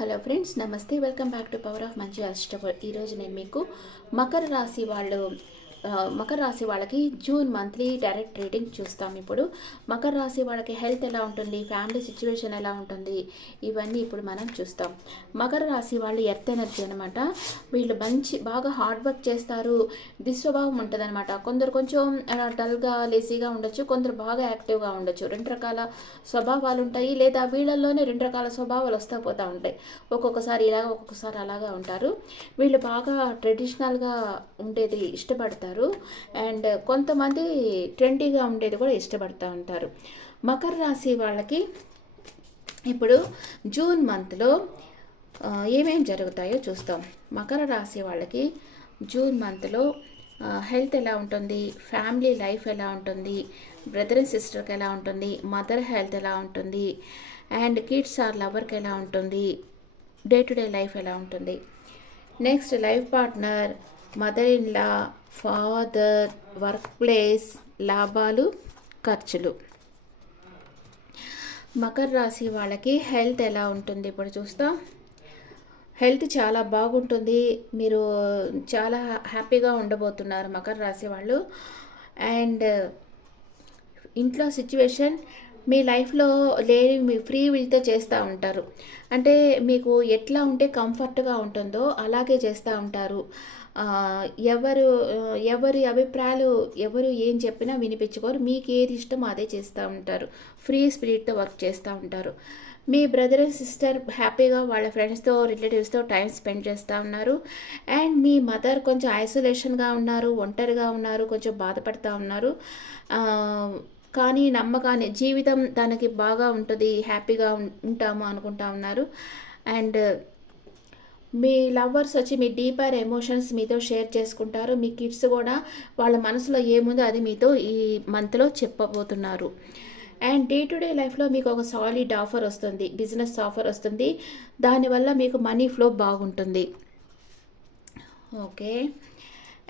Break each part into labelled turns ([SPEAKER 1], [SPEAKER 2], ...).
[SPEAKER 1] Hello friends నమస్తే. Welcome back to power of మంచి అష్టపల్ ఈరోజు నేను మీకు మకర రాశి వాళ్ళు మకర రాశి వాళ్ళకి జూన్ మంత్లీ డైరెక్ట్ రీడింగ్ చూస్తాం ఇప్పుడు. మకర రాశి వాళ్ళకి హెల్త్ ఎలా ఉంటుంది? ఫ్యామిలీ సిచ్యువేషన్ ఎలా ఉంటుంది? ఇవన్నీ ఇప్పుడు మనం చూస్తాం. మకర రాశి వాళ్ళు ఎర్త్ ఎనర్జీ అనమాట వీళ్ళు మంచి బాగా హార్డ్ వర్క్ చేస్తారు. దుస్వభావం ఉంటుంది అనమాట కొందరు కొంచెం డల్గా లేజీగా ఉండొచ్చు. కొందరు బాగా యాక్టివ్గా ఉండొచ్చు. రెండు రకాల స్వభావాలు ఉంటాయి. లేదా వీళ్ళల్లోనే రెండు రకాల స్వభావాలు వస్తూ పోతూ ఉంటాయి. ఒక్కొక్కసారి ఇలాగ ఒక్కొక్కసారి అలాగా ఉంటారు. వీళ్ళు బాగా ట్రెడిషనల్గా ఉండేది ఇష్టపడతారు. అండ్ కొంతమంది ట్రెండీగా ఉండేది కూడా ఇష్టపడుతూ ఉంటారు. మకర రాశి వాళ్ళకి ఇప్పుడు జూన్ మంత్లో ఏమేమి జరుగుతాయో చూస్తాం. మకర రాశి వాళ్ళకి జూన్ మంత్లో హెల్త్ ఎలా ఉంటుంది? ఫ్యామిలీ లైఫ్ ఎలా ఉంటుంది? బ్రదర్ అండ్ సిస్టర్కి ఎలా ఉంటుంది? మదర్ హెల్త్ ఎలా ఉంటుంది? అండ్ కిడ్స్ ఆర్ లవర్కి ఎలా ఉంటుంది? డే టు డే లైఫ్ ఎలా ఉంటుంది? Next life partner mother in law father work place లాభాలు ఖర్చులు. మకర రాశి వాళ్ళకి హెల్త్ ఎలా ఉంటుంది? ఇప్పుడు చూస్తాం. హెల్త్ చాలా బాగుంటుంది. మీరు చాలా హ్యాపీగా ఉండబోతున్నారు మకర రాశి వాళ్ళు. అండ్ ఇంట్లో సిచ్యువేషన్ మీ లైఫ్లో లేని మీ ఫ్రీ విల్తో చేస్తూ ఉంటారు. అంటే మీకు ఎట్లా ఉంటే కంఫర్ట్గా ఉంటుందో అలాగే చేస్తూ ఉంటారు. ఎవరు ఎవరి అభిప్రాయాలు ఎవరు ఏం చెప్పినా వినిపించుకోరు. మీకు ఏది ఇష్టమో అదే చేస్తూ ఉంటారు. ఫ్రీ స్పిరిట్తో వర్క్ చేస్తూ ఉంటారు. మీ బ్రదర్ అండ్ సిస్టర్ హ్యాపీగా వాళ్ళ ఫ్రెండ్స్తో రిలేటివ్స్తో టైం స్పెండ్ చేస్తూ ఉన్నారు. అండ్ మీ మదర్ కొంచెం ఐసోలేషన్గా ఉన్నారు ఒంటరిగా ఉన్నారు కొంచెం బాధపడుతూ ఉన్నారు. కానీ నమ్మకాన్ని జీవితం దానికి బాగా ఉంటుంది హ్యాపీగా ఉంటాము అనుకుంటా ఉన్నారు. అండ్ మీ లవర్స్ వచ్చి మీ డీపర్ ఎమోషన్స్ మీతో షేర్ చేసుకుంటారు. మీ కిడ్స్ కూడా వాళ్ళ మనసులో ఏముందో అది మీతో ఈ మంత్లో చెప్పబోతున్నారు. అండ్ డే టు డే లైఫ్లో మీకు ఒక సాలిడ్ ఆఫర్ వస్తుంది. బిజినెస్ ఆఫర్ వస్తుంది. దానివల్ల మీకు మనీ ఫ్లో బాగుంటుంది. ఓకే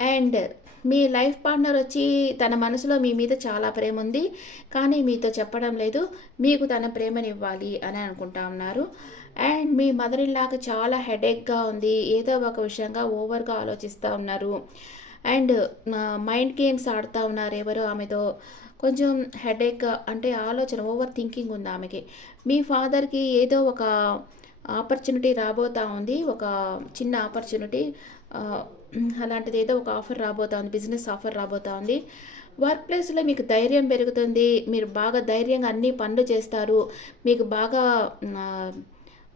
[SPEAKER 1] అండ్ మీ లైఫ్ పార్ట్నర్ వచ్చి తన మనసులో మీ మీద చాలా ప్రేమ ఉంది కానీ మీతో చెప్పడం లేదు. మీకు తన ప్రేమని ఇవ్వాలి అని అనుకుంటా ఉన్నారు. అండ్ మీ మదర్ ఇల్లాగా చాలా హెడేక్గా ఉంది. ఏదో ఒక విషయంగా ఓవర్గా ఆలోచిస్తూ ఉన్నారు. అండ్ మైండ్ గేమ్స్ ఆడుతూ ఉన్నారు ఎవరో ఆమెతో. కొంచెం హెడేక్ అంటే ఆలోచన ఓవర్ థింకింగ్ ఉంది ఆమెకి. మీ ఫాదర్కి ఏదో ఒక ఆపర్చునిటీ రాబోతా ఉంది ఒక చిన్న ఆపర్చునిటీ. అలాంటిది ఏదో ఒక ఆఫర్ రాబోతా ఉంది బిజినెస్ ఆఫర్ రాబోతా ఉంది వర్క్ ప్లేస్లో మీకు ధైర్యం పెరుగుతుంది మీరు బాగా ధైర్యంగా అన్ని పనులు చేస్తారు మీకు బాగా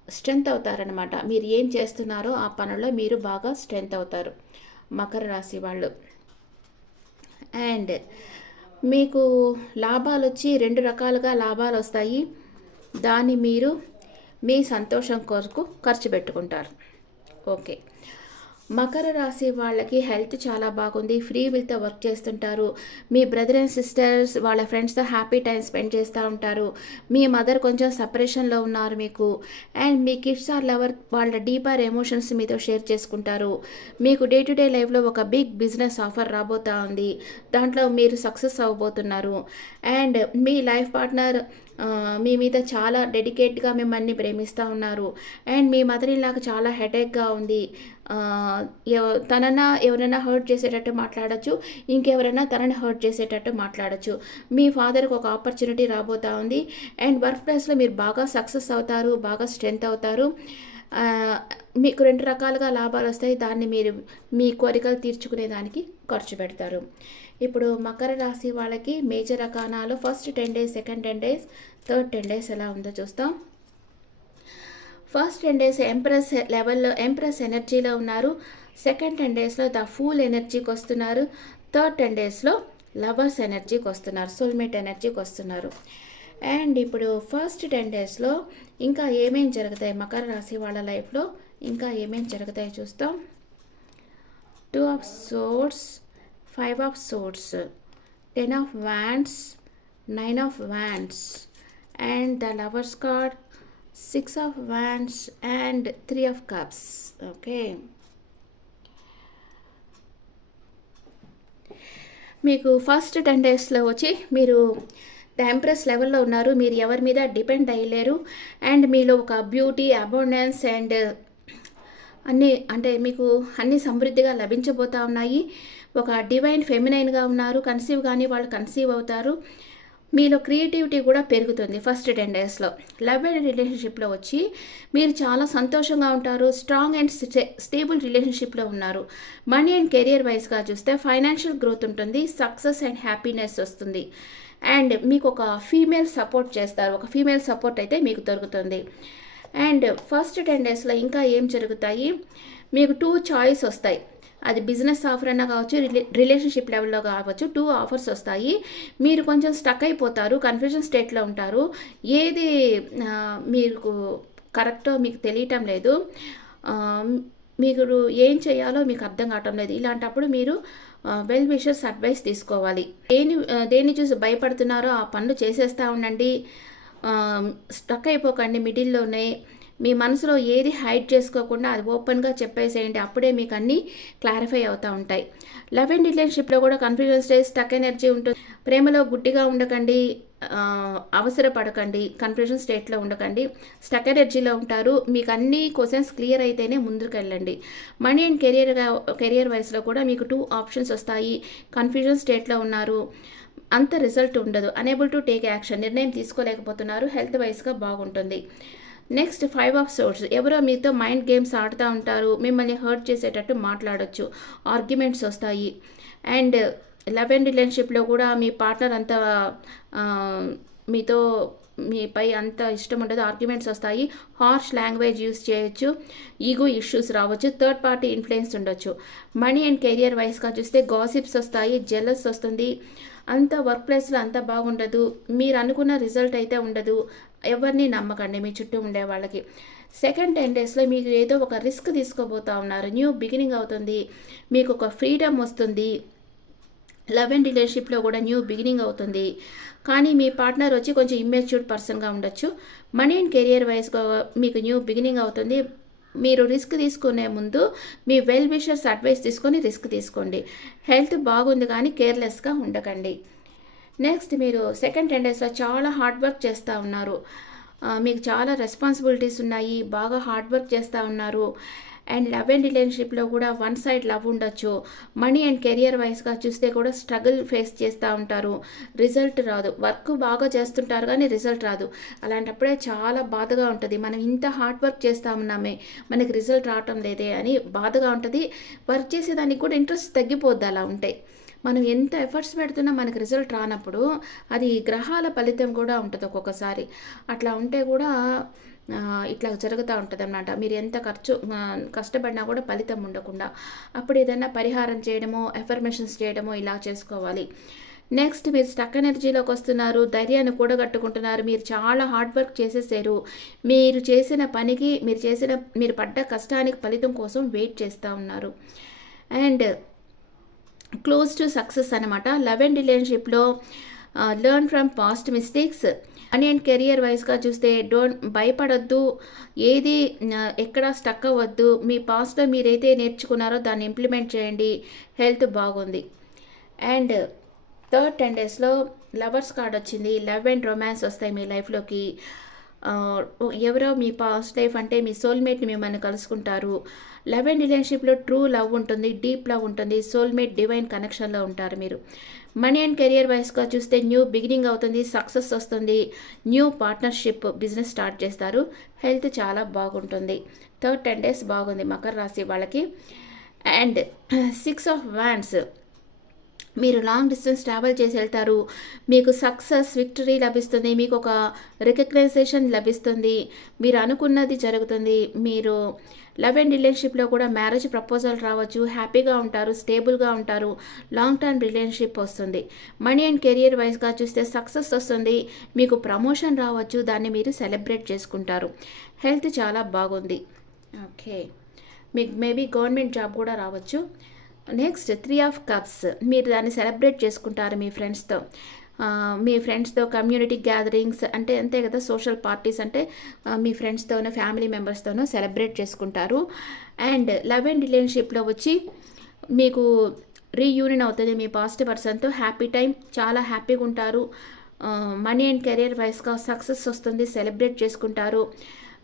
[SPEAKER 1] స్ట్రెంగ్త్ అవుతారనమాట మీరు ఏం చేస్తున్నారో ఆ పనుల్లో మీరు బాగా స్ట్రెంగ్త్ అవుతారు. మకర రాశి వాళ్ళు. అండ్ మీకు లాభాలు వచ్చి రెండు రకాలుగా లాభాలు వస్తాయి. దాన్ని మీరు మీ సంతోషం కొరకు ఖర్చు పెట్టుకుంటారు. ఓకే. మకర రాశి వాళ్ళకి హెల్త్ చాలా బాగుంది ఫ్రీ విల్తో వర్క్ చేస్తుంటారు. మీ బ్రదర్ అండ్ సిస్టర్స్ వాళ్ళ ఫ్రెండ్స్తో హ్యాపీ టైం స్పెండ్ చేస్తూ ఉంటారు. మీ మదర్ కొంచెం సపరేషన్లో ఉన్నారు మీకు. అండ్ మీ కిడ్స్ ఆర్ లవర్ వాళ్ళ డీపర్ ఎమోషన్స్ మీతో షేర్ చేసుకుంటారు. మీకు డే టు డే లైఫ్లో ఒక బిగ్ బిజినెస్ ఆఫర్ రాబోతా ఉంది. దాంట్లో మీరు సక్సెస్ అవ్వబోతున్నారు. అండ్ మీ లైఫ్ పార్ట్నర్ మీ మీద చాలా డెడికేట్గా మిమ్మల్ని ప్రేమిస్తూ ఉన్నారు. అండ్ మీ మదర్ నాకు చాలా హెడేక్గా ఉంది. ఎవ- తనన్నా ఎవరైనా హర్ట్ చేసేటట్టు మాట్లాడచ్చు. ఇంకెవరైనా తనని హర్ట్ చేసేటట్టు మాట్లాడచ్చు. మీ ఫాదర్కి ఒక ఆపర్చునిటీ రాబోతా ఉంది. అండ్ వర్క్ ప్లేస్లో మీరు బాగా సక్సెస్ అవుతారు బాగా స్ట్రెంగ్త్ అవుతారు. మీకు రెండు రకాలుగా లాభాలు వస్తాయి. దాన్ని మీరు మీ కోరికలు తీర్చుకునే దానికి ఖర్చు పెడతారు. ఇప్పుడు మకర రాశి వాళ్ళకి major రకానాలు first ten days second ten days third ten days ఎలా ఉందో చూస్తాం. ఫస్ట్ టెన్ డేస్ ఎంప్రెస్ లెవెల్లో ఎంప్రెస్ ఎనర్జీలో ఉన్నారు. సెకండ్ టెన్ డేస్లో ద ఫూల్ ఎనర్జీకి వస్తున్నారు. థర్డ్ టెన్ డేస్లో లవర్స్ ఎనర్జీకి వస్తున్నారు. సోల్మేట్ ఎనర్జీకి వస్తున్నారు. అండ్ ఇప్పుడు ఫస్ట్ టెన్ డేస్లో ఇంకా ఏమేం జరుగుతాయి మకర రాశి వాళ్ళ లైఫ్లో? ఇంకా ఏమేం జరుగుతాయి చూస్తాం. Two of swords five of swords ten of wands nine of wands and the lovers card six of wands and three of cups okay మీకు ఫస్ట్ టెన్ డేస్లో వచ్చి మీరు ద ఎంప్రెస్ లెవెల్లో ఉన్నారు. మీరు ఎవరి మీద డిపెండ్ అయ్యలేరు. అండ్ మీలో ఒక బ్యూటీ అబౌండెన్స్ అండ్ అన్నీ అంటే మీకు అన్ని సమృద్ధిగా లభించబోతా ఉన్నాయి. ఒక డివైన్ ఫెమినైన్గా ఉన్నారు. కన్సీవ్ కానీ వాళ్ళు కన్సీవ్ అవుతారు. మీలో క్రియేటివిటీ కూడా పెరుగుతుంది ఫస్ట్ టెన్ డేస్లో లవ్ అండ్ రిలేషన్షిప్లో వచ్చి మీరు చాలా సంతోషంగా ఉంటారు. స్ట్రాంగ్ అండ్ స్టేబుల్ రిలేషన్షిప్లో ఉన్నారు. మనీ అండ్ కెరియర్ వైజ్గా చూస్తే ఫైనాన్షియల్ గ్రోత్ ఉంటుంది. సక్సెస్ అండ్ హ్యాపీనెస్ వస్తుంది. అండ్ మీకు ఒక ఫీమేల్ సపోర్ట్ చేస్తారు. ఒక ఫీమేల్ సపోర్ట్ అయితే మీకు దొరుకుతుంది. అండ్ ఫస్ట్ టెన్ డేస్లో ఇంకా ఏం జరుగుతాయి? మీకు టూ చాయిస్ వస్తాయి. అది బిజినెస్ ఆఫర్ అయినా కావచ్చు రిలే రిలేషన్షిప్ లెవెల్లో కావచ్చు టూ ఆఫర్స్ వస్తాయి. మీరు కొంచెం స్టక్ అయిపోతారు కన్ఫ్యూజన్ స్టేట్లో ఉంటారు. ఏది మీకు కరెక్టో మీకు తెలియటం లేదు. మీరు ఏం చేయాలో మీకు అర్థం కావటం లేదు. ఇలాంటప్పుడు మీరు వెల్ విషర్స్ అడ్వైస్ తీసుకోవాలి. దేని దేన్ని చూసి భయపడుతున్నారో ఆ పనులు చేసేస్తూ ఉండండి. స్టక్ అయిపోకండి మిడిల్లోనే. మీ మనసులో ఏది హైడ్ చేసుకోకుండా అది ఓపెన్గా చెప్పేసేయండి. అప్పుడే మీకు అన్నీ క్లారిఫై అవుతూ ఉంటాయి. లవ్ అండ్ రిలేషన్షిప్లో కూడా కన్ఫ్యూజన్ స్టేజ్ స్టక్ ఎనర్జీ ఉంటుంది. ప్రేమలో గుడ్డిగా ఉండకండి. అవసరపడకండి కన్ఫ్యూజన్ స్టేట్లో ఉండకండి. స్టక్ ఎనర్జీలో ఉంటారు. మీకు అన్ని క్వశ్చన్స్ క్లియర్ అయితేనే ముందుకు వెళ్ళండి మనీ అండ్ కెరియర్ కెరియర్ వైస్లో కూడా మీకు టూ ఆప్షన్స్ వస్తాయి. కన్ఫ్యూజన్ స్టేట్లో ఉన్నారు. అంత రిజల్ట్ ఉండదు. అనేబుల్ టు టేక్ యాక్షన్ నిర్ణయం తీసుకోలేకపోతున్నారు. హెల్త్ వైస్గా బాగుంటుంది. నెక్స్ట్ ఫైవ్ ఆఫ్ సోర్స్ ఎవరో మీతో మైండ్ గేమ్స్ ఆడుతూ ఉంటారు. మిమ్మల్ని హర్ట్ చేసేటట్టు మాట్లాడొచ్చు. ఆర్గ్యుమెంట్స్ వస్తాయి. అండ్ లవ్ అండ్ రిలేషన్షిప్లో కూడా మీ పార్ట్నర్ అంత మీతో మీపై అంత ఇష్టం ఉండదు. ఆర్గ్యుమెంట్స్ వస్తాయి. హార్ష్ లాంగ్వేజ్ యూస్ చేయొచ్చు. ఈగో ఇష్యూస్ రావచ్చు. థర్డ్ పార్టీ ఇన్ఫ్లుయెన్స్ ఉండొచ్చు. మనీ అండ్ కెరియర్ వైస్గా చూస్తే గాసిప్స్ వస్తాయి. జెలస్ వస్తుంది. అంత వర్క్ ప్లేస్లో అంత బాగుండదు. మీరు అనుకున్న రిజల్ట్ అయితే ఉండదు. ఎవరిని నమ్మకండి. మీ చుట్టూ ఉండే వాళ్ళకి. సెకండ్ టెన్ డేస్లో మీకు ఏదో ఒక రిస్క్ తీసుకోబోతా ఉన్నారు. న్యూ బిగినింగ్ అవుతుంది. మీకు ఒక ఫ్రీడమ్ వస్తుంది. లవ్ అండ్ రిలేషన్షిప్లో కూడా న్యూ బిగినింగ్ అవుతుంది. కానీ మీ పార్ట్నర్ వచ్చి కొంచెం ఇమ్మెచ్యూర్డ్ పర్సన్గా ఉండొచ్చు. మనీ అండ్ కెరియర్ వైజ్గా మీకు న్యూ బిగినింగ్ అవుతుంది. మీరు రిస్క్ తీసుకునే ముందు మీ వెల్ విషర్స్ అడ్వైస్ తీసుకొని రిస్క్ తీసుకోండి. హెల్త్ బాగుంది కానీ కేర్లెస్గా ఉండకండి. నెక్స్ట్ మీరు సెకండ్ టెన్ డేస్లో చాలా హార్డ్ వర్క్ చేస్తూ ఉన్నారు. మీకు చాలా రెస్పాన్సిబిలిటీస్ ఉన్నాయి. బాగా హార్డ్ వర్క్ చేస్తూ ఉన్నారు. అండ్ లవ్ అండ్ రిలేషన్షిప్లో కూడా వన్ సైడ్ లవ్ ఉండొచ్చు. మనీ అండ్ కెరియర్ వైస్గా చూస్తే కూడా స్ట్రగుల్ ఫేస్ చేస్తూ ఉంటారు. రిజల్ట్ రాదు. వర్క్ బాగా చేస్తుంటారు కానీ రిజల్ట్ రాదు. అలాంటప్పుడే చాలా బాధగా ఉంటుంది. మనం ఇంత హార్డ్ వర్క్ చేస్తూ ఉన్నామే మనకి రిజల్ట్ రావటం లేదే అని బాధగా ఉంటుంది. వర్క్ చేసేదానికి కూడా ఇంట్రెస్ట్ తగ్గిపోద్ది అలా ఉంటాయి మనం ఎంత ఎఫర్ట్స్ పెడుతున్నా మనకి రిజల్ట్ రానప్పుడు అది గ్రహాల ఫలితం కూడా ఉంటుంది ఒక్కొక్కసారి. అట్లా ఉంటే కూడా ఇట్లా జరుగుతూ ఉంటుంది అన్నమాట మీరు ఎంత ఖర్చు కష్టపడినా కూడా ఫలితం ఉండకుండా. అప్పుడు ఏదైనా పరిహారం చేయడమో ఎఫర్మేషన్స్ చేయడమో ఇలా చేసుకోవాలి. నెక్స్ట్ మీరు స్టక్ ఎనర్జీలోకి వస్తున్నారు ధైర్యాన్ని కూడగట్టుకుంటున్నారు మీరు చాలా హార్డ్ వర్క్ చేసేసారు. మీరు చేసిన పనికి మీరు చేసిన మీరు పడ్డ కష్టానికి ఫలితం కోసం వెయిట్ చేస్తూ ఉన్నారు. అండ్ క్లోజ్ టు సక్సెస్ అనమాట లవ్ అండ్ రిలేషన్షిప్లో లెర్న్ ఫ్రమ్ పాస్ట్ మిస్టేక్స్ అని అండ్ కెరియర్ వైజ్గా చూస్తే డోంట్ భయపడొద్దు. ఏది ఎక్కడ స్టక్ అవ్వద్దు. మీ పాస్ట్లో మీరైతే నేర్చుకున్నారో దాన్ని ఇంప్లిమెంట్ చేయండి. హెల్త్ బాగుంది. అండ్ థర్డ్ టెన్ డేస్లో లవర్స్ కార్డ్ వచ్చింది. లవ్ అండ్ రొమాన్స్ వస్తాయి మీ లైఫ్లోకి. ఎవరో మీ పాస్ట్ లైఫ్ అంటే మీ సోల్మేట్ని మిమ్మల్ని కలుసుకుంటారు. లవ్ అండ్ రిలేషన్షిప్లో ట్రూ లవ్ ఉంటుంది డీప్ లవ్ ఉంటుంది సోల్మేట్ డివైన్ కనెక్షన్లో ఉంటారు మీరు. మనీ అండ్ కెరియర్ వైస్గా చూస్తే న్యూ బిగినింగ్ అవుతుంది సక్సెస్ వస్తుంది న్యూ పార్ట్నర్షిప్ బిజినెస్ స్టార్ట్ చేస్తారు. హెల్త్ చాలా బాగుంటుంది. థర్డ్ టెన్ డేస్ బాగుంది మకర రాశి వాళ్ళకి. అండ్ సిక్స్ ఆఫ్ వ్యాన్స్ మీరు లాంగ్ డిస్టెన్స్ ట్రావెల్ చేసి వెళ్తారు. మీకు సక్సెస్ విక్టరీ లభిస్తుంది. మీకు ఒక రికగ్నైజేషన్ లభిస్తుంది. మీరు అనుకున్నది జరుగుతుంది. మీరు లవ్ అండ్ రిలేషన్షిప్లో కూడా మ్యారేజ్ ప్రపోజల్ రావచ్చు. హ్యాపీగా ఉంటారు. స్టేబుల్గా ఉంటారు. లాంగ్ టర్మ్ రిలేషన్షిప్ వస్తుంది మనీ అండ్ కెరియర్ వైజ్గా చూస్తే సక్సెస్ వస్తుంది. మీకు ప్రమోషన్ రావచ్చు. దాన్ని మీరు సెలబ్రేట్ చేసుకుంటారు. హెల్త్ చాలా బాగుంది. ఓకే మీకు మేబీ గవర్నమెంట్ జాబ్ కూడా రావచ్చు. నెక్స్ట్ త్రీ ఆఫ్ కప్స్ మీరు దాన్ని సెలబ్రేట్ చేసుకుంటారు మీ ఫ్రెండ్స్తో మీ ఫ్రెండ్స్తో కమ్యూనిటీ గ్యాదరింగ్స్ అంటే అంతే కదా సోషల్ పార్టీస్ అంటే మీ ఫ్రెండ్స్తోనో ఫ్యామిలీ మెంబర్స్తోనో సెలబ్రేట్ చేసుకుంటారు. అండ్ లవ్ అండ్ రిలేషన్షిప్లో వచ్చి మీకు రీయూనియన్ అవుతుంది మీ పాజిటివ్ పర్సన్తో హ్యాపీ టైం చాలా హ్యాపీగా ఉంటారు. మనీ అండ్ కెరియర్ వైస్గా సక్సెస్ వస్తుంది. సెలబ్రేట్ చేసుకుంటారు.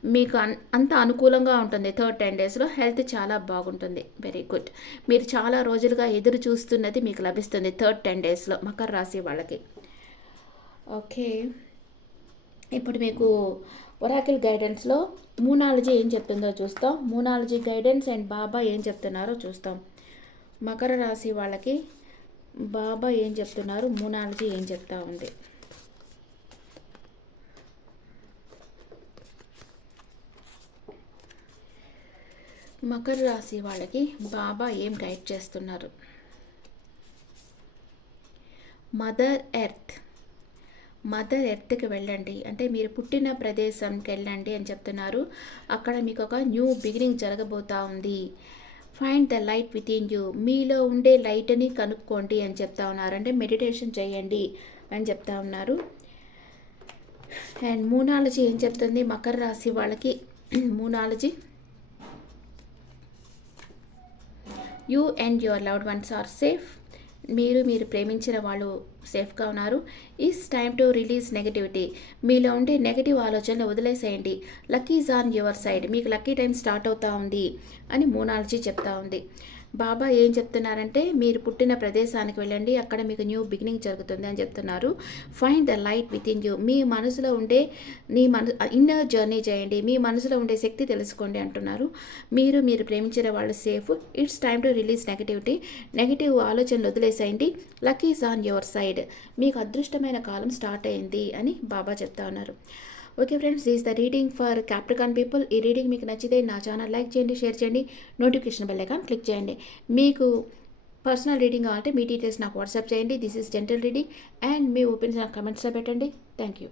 [SPEAKER 1] మీకు అన్ అంత అనుకూలంగా ఉంటుంది. థర్డ్ టెన్ డేస్లో హెల్త్ చాలా బాగుంటుంది. Very good. మీరు చాలా రోజులుగా ఎదురు చూస్తున్నది మీకు లభిస్తుంది థర్డ్ టెన్ డేస్లో మకర రాశి వాళ్ళకి. ఓకే. ఇప్పుడు మీకు ఒరాకిల్ గైడెన్స్లో మూనాలజీ ఏం చెప్తుందో చూస్తాం. మూనాలజీ గైడెన్స్ అండ్ బాబా ఏం చెప్తున్నారో చూస్తాం. మకర రాశి వాళ్ళకి బాబా ఏం చెప్తున్నారు? మూనాలజీ ఏం చెప్తా ఉంది? మకర రాశి వాళ్ళకి బాబా ఏం గైడ్ చేస్తున్నారు? మదర్ ఎర్త్ మదర్ ఎర్త్కి వెళ్ళండి. అంటే మీరు పుట్టిన ప్రదేశంకి వెళ్ళండి అని చెప్తున్నారు. అక్కడ మీకు ఒక న్యూ బిగినింగ్ జరగబోతా ఉంది. Find the light within you మీలో ఉండే లైట్ని కనుక్కోండి అని చెప్తా ఉన్నారు. అంటే మెడిటేషన్ చేయండి అని చెప్తా ఉన్నారు. అండ్ మూనాలజీ ఏం చెప్తుంది? మకర రాశి వాళ్ళకి Moonology you and your loved ones are safe. మీరు మీరు ప్రేమించిన వాళ్ళు సేఫ్గా ఉన్నారు. Is time to release negativity. మీలో ఉండే నెగటివ్ ఆలోచనలు వదిలేసేయండి. Luck is on your side. మీకు లక్కీ టైం స్టార్ట్ అవుతా ఉంది అని మూనాలజీ చెప్తా ఉంది. బాబా ఏం చెప్తున్నారంటే మీరు పుట్టిన ప్రదేశానికి వెళ్ళండి అక్కడ మీకు న్యూ బిగినింగ్ జరుగుతుంది అని చెప్తున్నారు. Find the light within you మీ మనసులో ఉండే మీ మన ఇన్నర్ జర్నీ చేయండి. మీ మనసులో ఉండే శక్తి తెలుసుకోండి అంటున్నారు. మీరు మీరు ప్రేమించిన వాళ్ళు safe it's time to release negativity negative ఆలోచనలు వదిలేసేయండి. లక్కీస్ ఆన్ యువర్ సైడ్ మీకు అదృష్టమైన కాలం స్టార్ట్ అయింది అని బాబా చెప్తా ఉన్నారు. Okay friends is the reading for Capricorn people ఈ రీడింగ్ మీకు నచ్చితే నా ఛానల్ లైక్ చేయండి షేర్ చేయండి నోటిఫికేషన్ బెల్ ఐకాన్ క్లిక్ చేయండి. మీకు పర్సనల్ రీడింగ్ కావాలంటే మీ డీటెయిల్స్ నాకు వాట్సాప్ చేయండి. This is gentle reading and me opinions నాకు కమెంట్స్లో పెట్టండి. Thank you